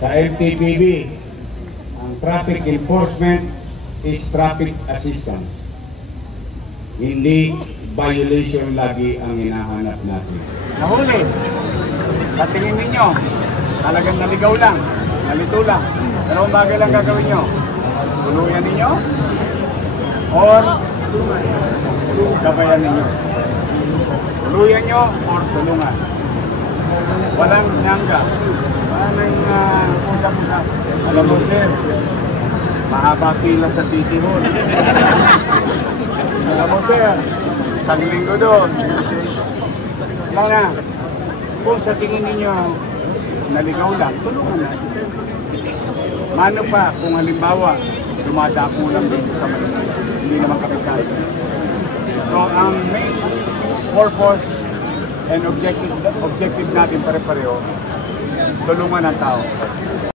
Sa MTPB, ang traffic enforcement is traffic assistance. Hindi violation lagi ang hinahanap natin. Nahuli, sa tingin ninyo, talagang naligaw lang, nalito lang. Dalawang bagay lang gagawin nyo. Tuluyan ninyo or gabayan ninyo. Tuluyan nyo or tulungan. Walang nyangga. Walang usap-usap. Alam mo sir, mahaba pila sa City Hall. Alam mo sir, isang linggo doon. Mga, kung sa tingin ninyo naligaw lang, tulungan na. Mano pa kung halimbawa dumadako lang dito sa Manila, hindi naman kabisado. So ang main purpose and objective natin pare-pareho, tulungan ang tao.